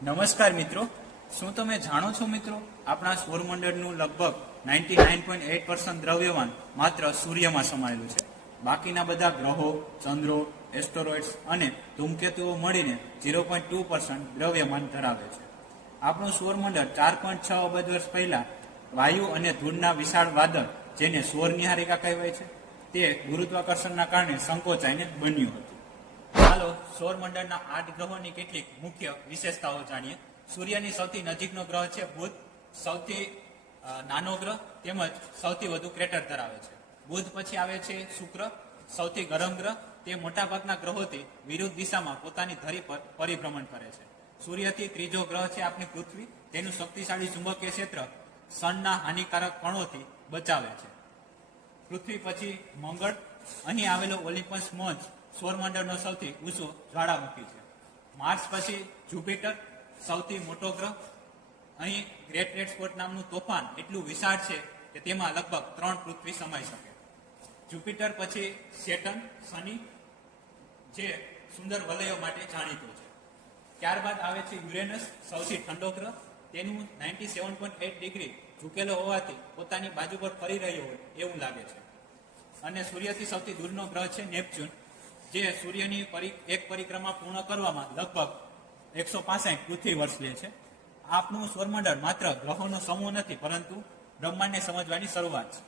નમસ્કાર મિત્રો, શું તમે જાણો છો મિત્રો, આપણા સૌરમંડળનું લગભગ 99.8% દ્રવ્યમાન માત્ર સૂર્યમાં સમાયેલું છે. બાકીના બધા ગ્રહો, ચંદ્રો, એસ્ટેરોઇડ્સ અને ધૂમકેતુઓ મળીને 0.2% દ્રવ્યમાન ધરાવે છે. આપણું સૌરમંડળ 4.6 અબજ વર્ષ પહેલા વાયુ અને ધૂળના વિશાળ વાદળ, જેને સૌર નિહારિકા કહેવાય છે, તે ગુરુત્વાકર્ષણના કારણે સંકોચાઈને બન્યું હતું. ચાલો સૌરમંડળના 8 ગ્રહોની કેટલીક મુખ્ય વિશેષતાઓ જાણીએ. સૂર્યની સૌથી નજીકનો ગ્રહ છે બુધ, સૌથી નાનો ગ્રહ તેમજ સૌથી વધુ ક્રેટર ધરાવે છે. બુધ પછી આવે છે શુક્ર, સૌથી ગરમ ગ્રહ. તે મોટાભાગના ગ્રહોથી વિરુદ્ધ દિશામાં પોતાની ધરી પર પરિભ્રમણ કરે છે. સૂર્યથી ત્રીજો ગ્રહ છે આપણી પૃથ્વી. તેનું શક્તિશાળી ચુંબકીય ક્ષેત્ર સનના હાનિકારક કણોથી બચાવે છે. પૃથ્વી પછી મંગળ. અહીં આવેલો ઓલિમ્પસ મોન્સ સૌરમંડળનો સૌથી ઊંચો જ્વાળામુખી છે. માર્સ પછી જુપિટર, સૌથી મોટો ગ્રહ. અહીં ગ્રેટ રેડ સ્પોટ નામનું તોફાન એટલું વિશાળ છે કે તેમાં લગભગ 3 પૃથ્વી સમાઈ શકે. જુપિટર પછી સેટર્ન, શનિ, જે સુંદર વલયો માટે જાણીતો છે. ત્યારબાદ આવે છે યુરેનસ, સૌથી ઠંડો ગ્રહ. તેનું 97.8 ડિગ્રી ઝૂકેલો હોવાથી પોતાની બાજુ પર ફરી રહ્યો હોય એવું લાગે છે. અને સૂર્યથી સૌથી દૂરનો ગ્રહ છે નેપચ્યુન, જે સૂર્યની એક પરિક્રમા પૂર્ણ કરવામાં લગભગ 165 પૃથ્વી વર્ષ લે છે. આપણું સૌરમંડળ માત્ર ગ્રહોનો સમૂહ નથી, પરંતુ બ્રહ્માંડને સમજવાની શરૂઆત છે.